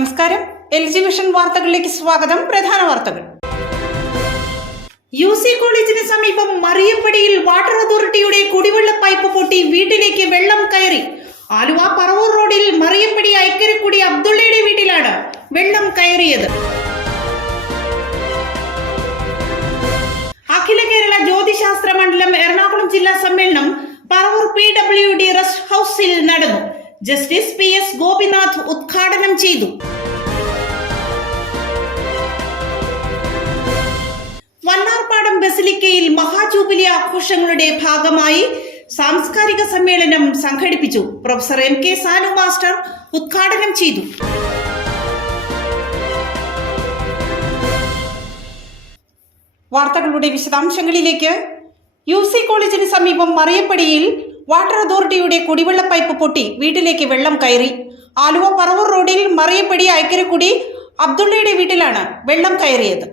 നമസ്കാരം. LG vision വാർത്തകളിലേക്ക് സ്വാഗതം. പ്രധാന വാർത്തകൾ. UC കോളേജിന് സമീപം മറിയപ്പടിയിൽ വാട്ടർ അതോറിറ്റിയുടെ കുടിവെള്ള പൈപ്പ് പൊട്ടി വീട്ടിലേക്ക് വെള്ളം കയറി. ആലുവ പറവൂർ റോഡിൽ മറിയപ്പടി ഐക്കരക്കുടി അബ്ദുള്ളയുടെ വീട്ടിലാണ് വെള്ളം കയറിയത്. അഖില കേരള ജ്യോതിശാസ്ത്ര മണ്ഡലം എറണാകുളം ജില്ലാ സമ്മേളനം പറവൂർ PWD റെസ്റ്റ് ഹൌസിൽ നടന്നു. ജസ്റ്റിസ് PS ഗോപിനാഥ് ഉദ്ഘാടനം ചെയ്തു. വണ്ണാർപാടം ബസിലിക്കയിൽ മഹാജൂബിലി ആഘോഷങ്ങളുടെ ഭാഗമായി സാംസ്കാരിക സമ്മേളനം സംഘടിപ്പിച്ചു. പ്രൊഫസർ MK സാനു മാസ്റ്റർ ഉദ്ഘാടനം ചെയ്തു. വാർത്തകളുടെ വിശദാംശങ്ങളിലേക്ക്. UC കോളേജിന് സമീപം മറിയപ്പടിയിൽ വാട്ടർ അതോറിറ്റിയുടെ കുടിവെള്ള പൈപ്പ് പൊട്ടി വീട്ടിലേക്ക് വെള്ളം കയറി. ആലുവ പറവൂർ റോഡിൽ മറിയപ്പടി ഐക്കരക്കുടി അബ്ദുള്ളയുടെ വീട്ടിലാണ് വെള്ളം കയറിയത്.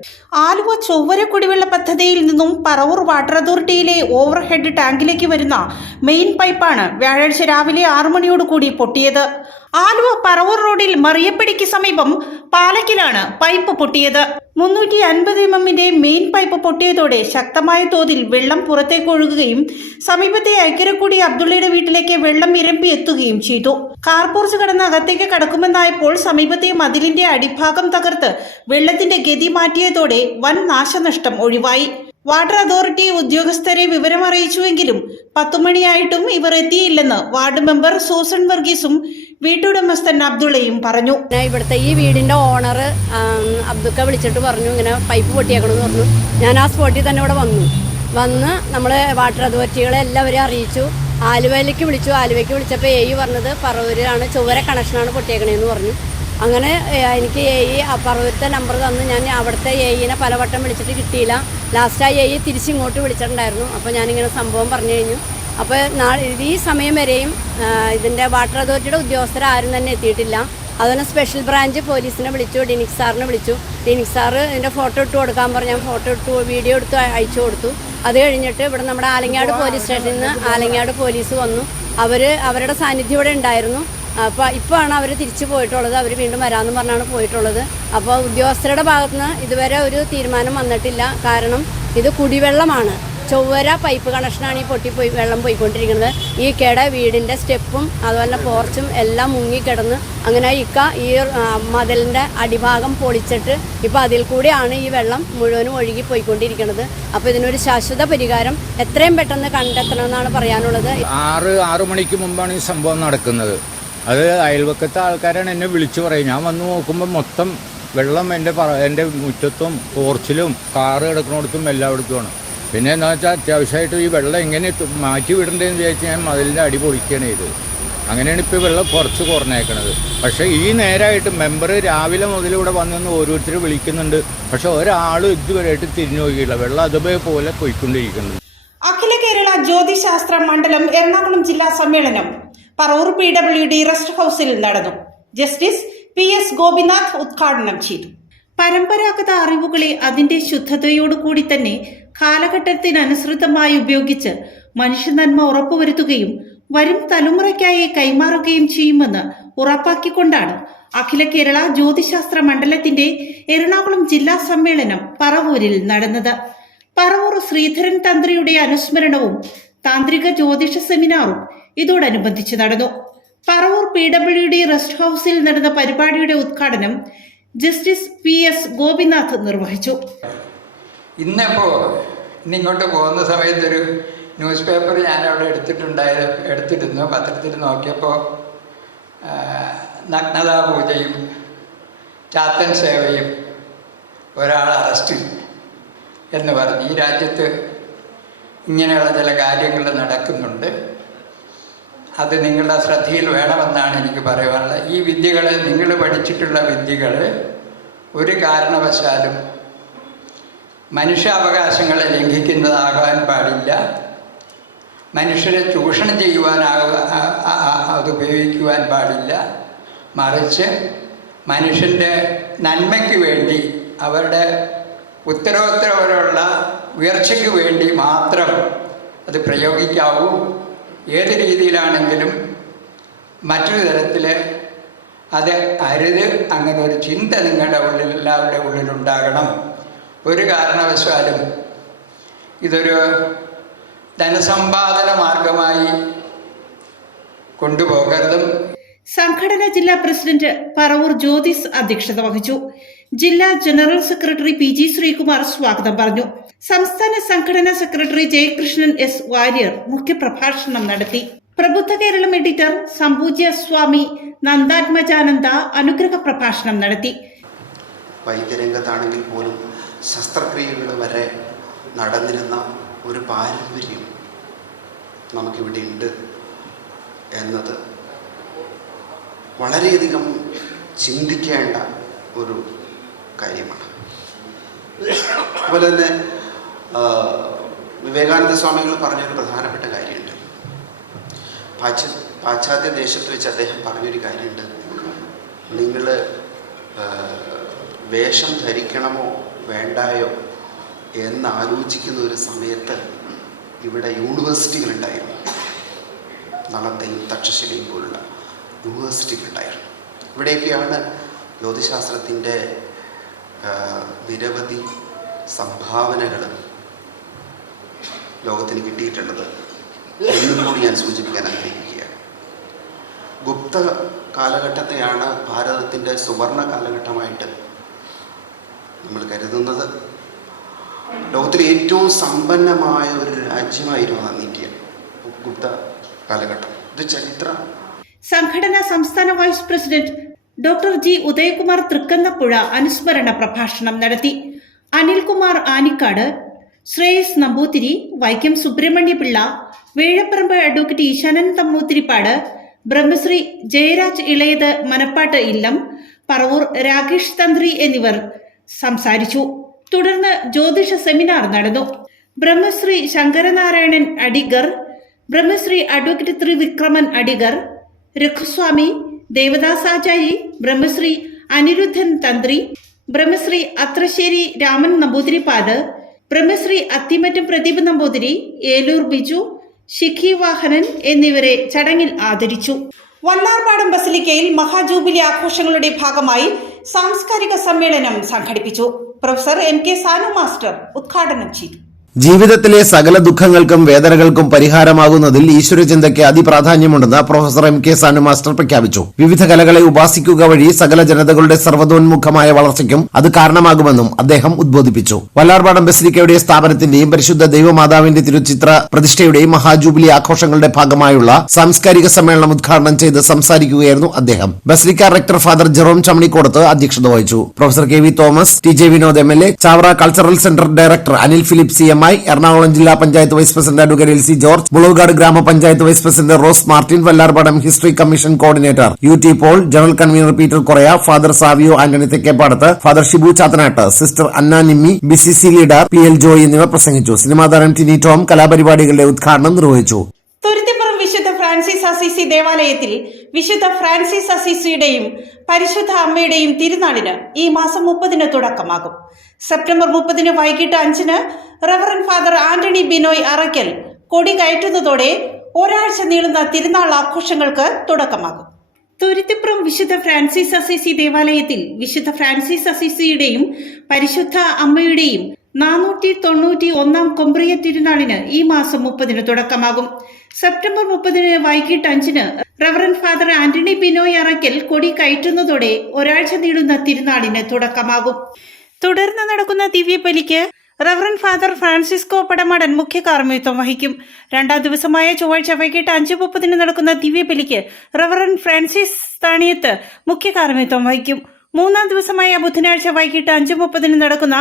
ആലുവ ചൊവ്വര കുടിവെള്ള പദ്ധതിയിൽ നിന്നും പറവൂർ വാട്ടർ അതോറിറ്റിയിലെ ഓവർഹെഡ് ടാങ്കിലേക്ക് വരുന്ന മെയിൻ പൈപ്പാണ് വ്യാഴാഴ്ച രാവിലെ 6 മണിയോടുകൂടി പൊട്ടിയത്. ആലുവ പറവൂർ റോഡിൽ മറിയപ്പടിക്ക് സമീപം പാലക്കിലാണ് പൈപ്പ് പൊട്ടിയത്. 350 mm മെയിൻ പൈപ്പ് പൊട്ടിയതോടെ ശക്തമായ തോതിൽ വെള്ളം പുറത്തേക്ക് ഒഴുകുകയും സമീപത്തെ ഐക്കരക്കുടി അബ്ദുള്ളയുടെ വീട്ടിലേക്ക് വെള്ളം ഇരമ്പി എത്തുകയും ചെയ്തു. കാർപോർച്ച് കടന്ന് അകത്തേക്ക് കടക്കുമെന്നായപ്പോൾ സമീപത്തെ മതിലിന്റെ അടിഭാഗം തകർത്ത് വെള്ളത്തിന്റെ ഗതി മാറ്റിയതോടെ വൻ നാശനഷ്ടം ഒഴിവായി. വാട്ടർ അതോറിറ്റി ഉദ്യോഗസ്ഥരെ വിവരം അറിയിച്ചുവെങ്കിലും 10 മണിയായിട്ടും ഇവർ എത്തിയില്ലെന്ന് വാർഡ് മെമ്പർ സൂസൻ വർഗീസും വീട്ടുടമസ്ഥൻ അബ്ദുള്ളയും പറഞ്ഞു. ഇവിടുത്തെ ഈ വീടിന്റെ ഓണർ അബ്ദുക്ക വിളിച്ചിട്ട് പറഞ്ഞു ഇങ്ങനെ പൈപ്പ് പൊട്ടിയേക്കണമെന്ന് പറഞ്ഞു. ഞാൻ ആ സ്പോട്ടിൽ തന്നെ ഇവിടെ വന്ന് നമ്മൾ വാട്ടർ അതോറിറ്റികളെ എല്ലാവരെയും അറിയിച്ചു. ആലുവയിലേക്ക് വിളിച്ചപ്പോൾ AE പറഞ്ഞത് പറവൂരാണ് ചൊവ്വര കണക്ഷനാണ് പൊട്ടിയേക്കണേന്ന് പറഞ്ഞു. അങ്ങനെ എനിക്ക് AE പറവൂരത്തെ നമ്പർ തന്നു. ഞാൻ അവിടുത്തെ AEനെ പലവട്ടം വിളിച്ചിട്ട് കിട്ടിയില്ല. ലാസ്റ്റ് ആ AE തിരിച്ചിങ്ങോട്ട് വിളിച്ചിട്ടുണ്ടായിരുന്നു. അപ്പോൾ ഞാനിങ്ങനെ സംഭവം പറഞ്ഞു കഴിഞ്ഞു. അപ്പോൾ ഈ സമയം വരെയും ഇതിൻ്റെ വാട്ടർ അതോറിറ്റിയുടെ ഉദ്യോഗസ്ഥർ ആരും തന്നെ എത്തിയിട്ടില്ല. അതുപോലെ സ്പെഷ്യൽ ബ്രാഞ്ച് പോലീസിനെ വിളിച്ചു, ഡിനിക് സാറിനെ വിളിച്ചു. ഡിനിക് സാറ് ഇതിൻ്റെ ഫോട്ടോ ഇട്ട് കൊടുക്കാൻ പറഞ്ഞു. ഞാൻ ഫോട്ടോ ഇട്ട് വീഡിയോ എടുത്ത് അയച്ചു കൊടുത്തു. അത് കഴിഞ്ഞിട്ട് ഇവിടെ നമ്മുടെ ആലങ്ങാട് പോലീസ് സ്റ്റേഷനിൽ നിന്ന് ആലങ്ങാട് പോലീസ് വന്നു. അവരുടെ സാന്നിധ്യം ഇവിടെ ഉണ്ടായിരുന്നു. അപ്പോൾ ഇപ്പോഴാണ് അവർ തിരിച്ചു പോയിട്ടുള്ളത്. അവർ വീണ്ടും വരാമെന്ന് പറഞ്ഞാണ് പോയിട്ടുള്ളത്. അപ്പോൾ ഉദ്യോഗസ്ഥരുടെ ഭാഗത്തുനിന്ന് ഇതുവരെ ഒരു തീരുമാനം വന്നിട്ടില്ല. കാരണം ഇത് കുടിവെള്ളമാണ്, ചൊവ്വര പൈപ്പ് കണക്ഷനാണ് ഈ വെള്ളം പോയിക്കൊണ്ടിരിക്കുന്നത്. ഈ വീടിൻ്റെ സ്റ്റെപ്പും അതുപോലെ പോർച്ചും എല്ലാം മുങ്ങിക്കിടന്ന് അങ്ങനെ ഈ മതിലിൻ്റെ അടിഭാഗം പൊളിച്ചിട്ട് ഇപ്പോൾ അതിൽ കൂടിയാണ് ഈ വെള്ളം മുഴുവനും ഒഴുകി പോയിക്കൊണ്ടിരിക്കുന്നത്. അപ്പോൾ ഇതിനൊരു ശാശ്വത പരിഹാരം എത്രയും പെട്ടെന്ന് കണ്ടെത്തണമെന്നാണ് പറയാനുള്ളത്. 6 മണിക്ക് മുമ്പാണ് ഈ സംഭവം നടക്കുന്നത്. അത് അയൽവക്കത്തെ ആൾക്കാരാണ് എന്നെ വിളിച്ചു പറയും. ഞാൻ വന്ന് നോക്കുമ്പോൾ മൊത്തം വെള്ളം എൻ്റെ മുറ്റത്തും പോർച്ചിലും കാറ് കിടക്കുന്നിടത്തും എല്ലായിടത്തുമാണ്. പിന്നെ എന്താ വെച്ചാൽ അത്യാവശ്യമായിട്ട് ഈ വെള്ളം എങ്ങനെ മാറ്റി വിടേണ്ടതെന്ന് വിചാരിച്ച് ഞാൻ മതിലിൻ്റെ അടി പൊളിക്കുകയാണ് ചെയ്തത്. അങ്ങനെയാണ് ഇപ്പോൾ വെള്ളം കുറച്ച് കുറഞ്ഞേക്കണത്. പക്ഷേ ഈ നേരമായിട്ട് മെമ്പർ രാവിലെ മുതൽ ഇവിടെ വന്നെന്ന് ഓരോരുത്തർ വിളിക്കുന്നുണ്ട്. പക്ഷെ ഒരാളും ഇതുവരെയായിട്ട് തിരിഞ്ഞു നോക്കിയില്ല. വെള്ളം അതുപോലെ പോയിക്കൊണ്ടിരിക്കുന്നത്. അഖില കേരള ജ്യോതിശാസ്ത്ര മണ്ഡലം എറണാകുളം ജില്ലാ സമ്മേളനം പറവൂർ PWD റെസ്റ്റ് ഹൌസിൽ നടന്നു. ജസ്റ്റിസ് PS ഗോപിനാഥ് ഉദ്ഘാടനം ചെയ്തു. പരമ്പരാഗത അറിവുകളെ അതിന്റെ ശുദ്ധതയോടുകൂടി തന്നെ കാലഘട്ടത്തിനനുസൃതമായി ഉപയോഗിച്ച് മനുഷ്യനന്മ ഉറപ്പുവരുത്തുകയും വരും തലമുറയ്ക്കായി കൈമാറുകയും ചെയ്യുമെന്ന് ഉറപ്പാക്കിക്കൊണ്ടാണ് അഖില കേരള ജ്യോതിശാസ്ത്ര മണ്ഡലത്തിന്റെ എറണാകുളം ജില്ലാ സമ്മേളനം പറവൂരിൽ നടന്നത്. പറവൂർ ശ്രീധരൻ തന്ത്രിയുടെ അനുസ്മരണവും താന്ത്രിക ജ്യോതിഷ സെമിനാറും ഇതോടനുബന്ധിച്ച് നടന്നു. പറവൂർ PWD റെസ്റ്റ് ഹൌസിൽ നടന്ന പരിപാടിയുടെ ഉദ്ഘാടനം ജസ്റ്റിസ് PS ഗോപിനാഥ് നിർവഹിച്ചു. ഇന്നിങ്ങോട്ട് പോകുന്ന സമയത്തൊരു ന്യൂസ് പേപ്പർ ഞാനവിടെ എടുത്തിരുന്നു. പത്രത്തിൽ നോക്കിയപ്പോൾ നഗ്നതാ പൂജയും ചാത്തൻ സേവയും ഒരാൾ അറസ്റ്റ് എന്ന് പറഞ്ഞ് ഈ രാജ്യത്ത് ഇങ്ങനെയുള്ള ചില കാര്യങ്ങൾ നടക്കുന്നുണ്ട്. അത് നിങ്ങളുടെ ശ്രദ്ധയിൽ വേണമെന്നാണ് എനിക്ക് പറയുവാനുള്ളത്. ഈ വിദ്യകൾ, നിങ്ങൾ പഠിച്ചിട്ടുള്ള വിദ്യകൾ ഒരു കാരണവശാലും മനുഷ്യാവകാശങ്ങളെ ലംഘിക്കുന്നതാകാൻ പാടില്ല. മനുഷ്യരെ ചൂഷണം അത് ഉപയോഗിക്കുവാൻ പാടില്ല. മറിച്ച് മനുഷ്യൻ്റെ നന്മയ്ക്ക് വേണ്ടി, അവരുടെ ഉത്തരോത്തരമുള്ള ഉയർച്ചയ്ക്ക് വേണ്ടി മാത്രം അത് പ്രയോഗിക്കാവൂ. ഏത് രീതിയിലാണെങ്കിലും മറ്റൊരു തരത്തിൽ അത് അരുത്. അങ്ങനെ ഒരു ചിന്ത നിങ്ങളുടെ ഉള്ളിൽ, എല്ലാവരുടെ ഉള്ളിലുണ്ടാകണം. ഒരു കാരണവശാലും ഇതൊരു ധനസമ്പാദന മാർഗമായി കൊണ്ടുപോകരുതും. സംഘടനാ ജില്ലാ പ്രസിഡന്റ് പറവൂർ ജ്യോതിസ് അധ്യക്ഷത വഹിച്ചു. ജില്ലാ ജനറൽ സെക്രട്ടറി PG ശ്രീകുമാർ സ്വാഗതം പറഞ്ഞു. സംസ്ഥാന സംഘടനാ സെക്രട്ടറി ജയകൃഷ്ണൻ S. വാര്യർ മുഖ്യപ്രഭാഷണം നടത്തി. പ്രബുദ്ധ കേരളം എഡിറ്റർ സംപൂജ്യ സ്വാമി നന്ദാത്മജാനന്ദ അനുഗ്രഹ പ്രഭാഷണം നടത്തി. വൈദ്യരംഗത്താണെങ്കിൽ പോലും ശസ്ത്രക്രിയകൾ വരെ നടന്നിരുന്ന ഒരു പാരമ്പര്യം നമുക്കിവിടെ ഉണ്ട് എന്നത് വളരെയധികം ചിന്തിക്കേണ്ട ഒരു കാര്യമാണ്. അതുപോലെ തന്നെ വിവേകാനന്ദ സ്വാമികൾ പറഞ്ഞൊരു പ്രധാനപ്പെട്ട കാര്യമുണ്ട്. പാശ്ചാത്യ ദേശത്ത് വെച്ച് അദ്ദേഹം പറഞ്ഞൊരു കാര്യമുണ്ട്. നിങ്ങൾ വേഷം ധരിക്കണമോ വേണ്ടായോ എന്നാലോചിക്കുന്ന ഒരു സമയത്ത് ഇവിടെ യൂണിവേഴ്സിറ്റികളുണ്ടായിരുന്നു. നളന്തയും തക്ഷശിലയും പോലുള്ള യൂണിവേഴ്സിറ്റികളുണ്ടായിരുന്നു. ഇവിടെയൊക്കെയാണ് ജ്യോതിശാസ്ത്രത്തിൻ്റെ നിരവധി സംഭാവനകൾ ലോകത്തിന് കിട്ടിയിട്ടുള്ളത് എന്നും കൂടി ഞാൻ സൂചിപ്പിക്കാൻ ആഗ്രഹിക്കുകയാണ്. ഗുപ്ത കാലഘട്ടത്തെയാണ് ഭാരതത്തിൻ്റെ സുവർണ കാലഘട്ടമായിട്ട് നമ്മൾ കരുതുന്നത്. ലോകത്തിലെ ഏറ്റവും സമ്പന്നമായ ഒരു രാജ്യമായിരുന്നു അന്ന് ഇന്ത്യ, ഗുപ്ത കാലഘട്ടം. ഇത് ചരിത്ര. സംഘടനാ സംസ്ഥാന vice president doctor G. Udayakumar Thrikkannapuzha അനുസ്മരണ പ്രഭാഷണം നടത്തി. അനിൽകുമാർ ആനിക്കാട്, ശ്രേയസ് നമ്പൂതിരി, വൈക്കം സുബ്രഹ്മണ്യപിള്ള, വേഴപ്പറമ്പ് അഡ്വക്കേറ്റ് ഈശാനൻ തമ്മൂത്തിരിപ്പാട്, ബ്രഹ്മശ്രീ ജയരാജ് ഇളയത് മനപ്പാട്ട് ഇല്ലം, പറവൂർ രാകേഷ് തന്ത്രി എന്നിവർ സംസാരിച്ചു. തുടർന്ന് ജ്യോതിഷ സെമിനാർ നടന്നു. ബ്രഹ്മശ്രീ ശങ്കരനാരായണൻ അഡിഗർ, ബ്രഹ്മശ്രീ അഡ്വക്കേറ്റ് ത്രിവിക്രമൻ അഡിഗർ, രഘുസ്വാമി, ദേവദാസാചാരി, ബ്രഹ്മശ്രീ അനിരുദ്ധൻ തന്ത്രി, ബ്രഹ്മശ്രീ അത്രശ്ശേരി രാമൻ നമ്പൂതിരിപ്പാട്, ബ്രഹ്മശ്രീ അത്തിമറ്റം പ്രദീപ് നമ്പൂതിരി, ഏലൂർ ബിജു, ശിഖി വാഹനൻ എന്നിവരെ ചടങ്ങിൽ ആദരിച്ചു. വണ്ണാർപാടം ബസിലിക്കയിൽ മഹാജൂബിലി ആഘോഷങ്ങളുടെ ഭാഗമായി സാംസ്കാരിക സമ്മേളനം സംഘടിപ്പിച്ചു. പ്രൊഫസർ MK സാനു മാസ്റ്റർ ഉദ്ഘാടനം ചെയ്തു. ജീവിതത്തിലെ സകല ദുഃഖങ്ങൾക്കും വേദനകൾക്കും പരിഹാരമാകുന്നതിൽ ഈശ്വരചിന്തയ്ക്ക് അതിപ്രാധാന്യമുണ്ടെന്ന് പ്രൊഫസർ MK സാനു മാസ്റ്റർ പ്രഖ്യാപിച്ചു. വിവിധ കലകളെ ഉപാസിക്കുക വഴി സകല ജനതകളുടെ സർവ്വതോന്മുഖമായ വളർച്ചയ്ക്കും അത് കാരണമാകുമെന്നും അദ്ദേഹം ഉദ്ബോധിപ്പിച്ചു. വല്ലാർപാടം ബസിലിക്കയുടെ സ്ഥാപനത്തിന്റെയും പരിശുദ്ധ ദൈവമാതാവിന്റെ തിരുച്ചിത്ര പ്രതിഷ്ഠയുടെയും മഹാജൂബിലി ആഘോഷങ്ങളുടെ ഭാഗമായുള്ള സാംസ്കാരിക സമ്മേളനം ഉദ്ഘാടനം ചെയ്ത് സംസാരിക്കുകയായിരുന്നു അദ്ദേഹം. Basilica rector father Jerome Chamanikodath അധ്യക്ഷത വഹിച്ചു. Professor KV Thomas, TJ Vinod MLA, Chavara cultural centre director Anil Philip CMI, Ernakulam ജില്ലാ panchayat vice president advocate LC George, Mulavukad ഗ്രാമപഞ്ചായത്ത് vice president Rose Martin, Vallarpadam history commission coordinator UT Paul, general convener Peter Correa, father Savio Antony Thekkepadath, father Shibu Chathanattu, sister Anna Nimmi, BCC leader PL Joy എന്നിവർ പ്രസംഗിച്ചു. Cinema താരം ടിനി ടോം കലാപരിപാടികളുടെ ഉദ്ഘാടനം നിർവഹിച്ചു. തുരുത്തിപ്പുറം വിശുദ്ധ Francis Assisi ദേവാലയത്തിൽ വിശുദ്ധ Francis അസീസിയുടെയും പരിശുദ്ധ അമ്മയുടെയും തിരുനാളിന് ഈ മാസം 30 തുടക്കമാകും. സെപ്റ്റംബർ 30 വൈകിട്ട് 5 റവറൻ ഫാദർ ആന്റണി ബിനോയ് അറയ്ക്കൽ കൊടി കയറ്റുന്നതോടെ ഒരാഴ്ച നീളുന്ന തിരുനാൾ ആഘോഷങ്ങൾക്ക് തുടക്കമാകും. തുരുത്തിപ്പുറം വിശുദ്ധ ഫ്രാൻസിസ് അസീസി ദേവാലയത്തിൽ വിശുദ്ധ ഫ്രാൻസിസ് അസീസിയുടെയും പരിശുദ്ധ അമ്മയുടെയും 491 കൊമ്പ്രിയ തിരുനാളിന് ഈ മാസം 30 തുടക്കമാകും. സെപ്റ്റംബർ 30 വൈകിട്ട് 5 റവറൻ ഫാദർ ആന്റണി ബിനോയ് അറയ്ക്കൽ കൊടി കയറ്റുന്നതോടെ ഒരാഴ്ച നീളുന്ന തിരുനാളിന് തുടക്കമാകും. തുടർന്ന് നടക്കുന്ന ദിവ്യബലിക്ക് റവറൻ ഫാദർ ഫ്രാൻസിസ്കോ പടമടൻ മുഖ്യ കാർമ്മികത്വം വഹിക്കും. 2ാം ദിവസമായ ചൊവ്വാഴ്ച വൈകിട്ട് 5:30 നടക്കുന്ന ദിവ്യബലിക്ക് റവറൻ ഫ്രാൻസിസ് താണിയത്ത് മുഖ്യ കാർമ്മികത്വം വഹിക്കും. 3ാം ദിവസമായ ബുധനാഴ്ച വൈകിട്ട് 5:30 നടക്കുന്ന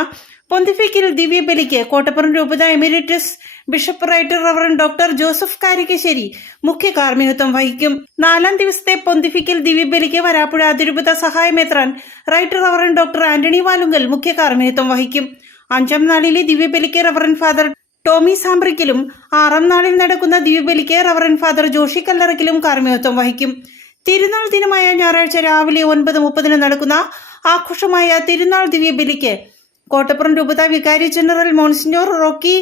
പൊന്തിഫിക്കൽ ദിവ്യബലിക്ക് കോട്ടപ്പുറം രൂപത emeritus bishop writer reverend doctor Joseph Karikkassery മുഖ്യ കാർമ്മികത്വം വഹിക്കും. 4ാം ദിവസത്തെ പൊന്തിഫിക്കൽ ദിവ്യബലിക്ക് വരാപ്പുഴ അതിരൂപത സഹായമേത്രാൻ writer reverend doctor Antony Valumkal മുഖ്യ കാർമ്മികത്വം വഹിക്കും. 5ാം നാളിലെ ദിവ്യബലിക്ക് റവറൻ ഫാദർ ടോമി സാമ്പ്രിക്കലും 6ാം നാളിൽ നടക്കുന്ന ദിവ്യബലിക്ക് റവറൻ ഫാദർ ജോഷി കല്ലറക്കിലും കാർമ്മികത്വം വഹിക്കും. തിരുനാൾ ദിനമായ ഞായറാഴ്ച രാവിലെ 9:30 നടക്കുന്ന ആഘോഷമായ തിരുനാൾ ദിവ്യബലിക്ക് കോട്ടപ്പുറം രൂപത വികാരി ജനറൽ മോൺസിഞ്ഞോർ റോക്കി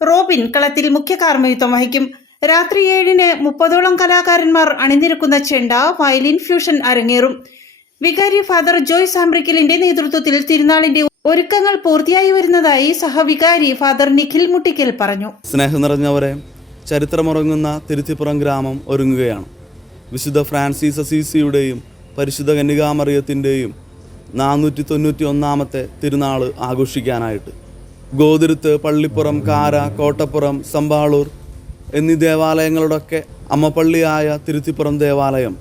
റോബിൻ കളത്തിൽ മുഖ്യ കാർമ്മികത്വം വഹിക്കും. രാത്രി 7-ന് 30ഓളം കലാകാരന്മാർ അണിനിരക്കുന്ന ചെണ്ട വയലിൻ ഫ്യൂഷൻ അരങ്ങേറും. വികാരി ഫാദർ ജോയ് സാമ്പ്രിക്കലിന്റെ നേതൃത്വത്തിൽ തിരുനാളിന്റെ ഒരുക്കങ്ങൾ പൂർത്തിയായി വരുന്നതായി സഹവികാരി ഫാദർ നിഖിൽ മുട്ടിക്കൽ പറഞ്ഞു. സ്നേഹം നിറഞ്ഞവരെ, ചരിത്രമുറങ്ങുന്ന തിരുത്തിപ്പുറം ഗ്രാമം ഒരുങ്ങുകയാണ്. വിശുദ്ധ ഫ്രാൻസിസ് അസീസിയുടെയും പരിശുദ്ധ കന്യകാമറിയത്തിൻ്റെയും 491-ാമത്തെ തിരുനാൾ ആഘോഷിക്കാനായിട്ട് ഗോതിരുത്ത്, പള്ളിപ്പുറം, കാര, കോട്ടപ്പുറം, സമ്പാളൂർ എന്നീ ദേവാലയങ്ങളുടെയൊക്കെ അമ്മപ്പള്ളിയായ തിരുത്തിപ്പുറം ദേവാലയം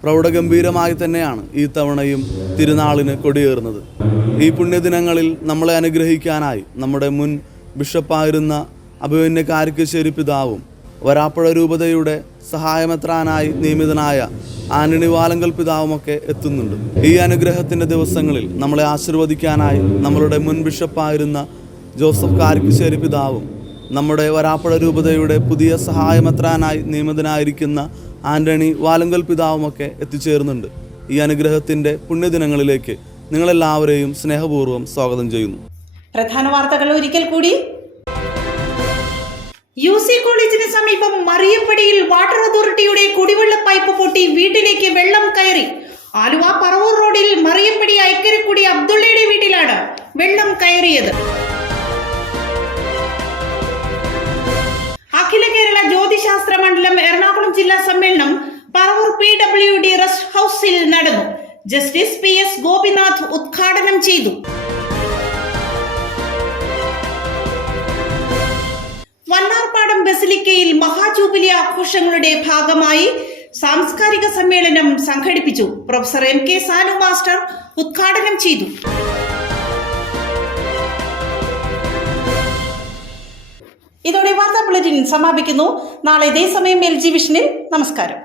പ്രൗഢഗംഭീരമായി തന്നെയാണ് ഈ തവണയും തിരുനാളിന് കൊടിയേറുന്നത്. ഈ പുണ്യദിനങ്ങളിൽ നമ്മളെ അനുഗ്രഹിക്കാനായി നമ്മുടെ മുൻ ബിഷപ്പായിരുന്ന അഭിമന്യ കാരിക്കശ്ശേരി പിതാവും വരാപ്പുഴ രൂപതയുടെ സഹായമെത്രാനായി നിയമിതനായ ആന്റണി വാലങ്കൽ പിതാവുമൊക്കെ എത്തുന്നുണ്ട്. ഈ അനുഗ്രഹത്തിൻ്റെ ദിവസങ്ങളിൽ നമ്മളെ ആശീർവദിക്കാനായി നമ്മളുടെ മുൻ ബിഷപ്പായിരുന്ന ജോസഫ് കാരിക്കശ്ശേരി പിതാവും നമ്മുടെ വരാപ്പുഴ രൂപതയുടെ പുതിയ സഹായമെത്രാനായി നിയമിതനായിരിക്കുന്ന ആന്റണി വാലങ്കൽ പിതാവുമൊക്കെ എത്തിച്ചേർന്നുണ്ട്. ഈ അനുഗ്രഹത്തിൻ്റെ പുണ്യദിനങ്ങളിലേക്ക് നിങ്ങളെല്ലാവരെയും സ്നേഹപൂർവ്വം സ്വാഗതം ചെയ്യുന്നു. പ്രധാന വാർത്തകൾ ഒരിക്കൽ കൂടി. UC കോളേജിന് സമീപം മറിയപ്പടിയിൽ വാട്ടർ അതോറിറ്റിയുടെ കുടിവെള്ള പൈപ്പ് പൊട്ടി വീട്ടിലേക്ക് വെള്ളം കയറി. ആലുവ പറവൂർ റോഡിൽ മറിയപ്പടി ഐക്കരക്കുടി അബ്ദുള്ളയുടെ വീട്ടിലാണ് വെള്ളം കയറിയത്. അഖില കേരള ജ്യോതിശാസ്ത്ര മണ്ഡലം എറണാകുളം ജില്ലാ സമ്മേളനം പറവൂർ PWD റെസ്റ്റ് ഹൌസിൽ നടന്നു. ജസ്റ്റിസ് PS ഗോപിനാഥ് ഉദ്ഘാടനം ചെയ്തു. വണ്ണാർപ്പാടം ബസിലിക്കയിൽ മഹാജൂബിലി ആഘോഷങ്ങളുടെ ഭാഗമായി സാംസ്കാരിക സമ്മേളനം സംഘടിപ്പിച്ചു. പ്രൊഫസർ MK സാനു മാസ്റ്റർ ഉദ്ഘാടനം ചെയ്തു. ഇതോടെ വാർത്താ ബുള്ളറ്റിൻ സമാപിക്കുന്നു. നാളെ ഇതേ സമയം LG വിഷനിൽ. നമസ്കാരം.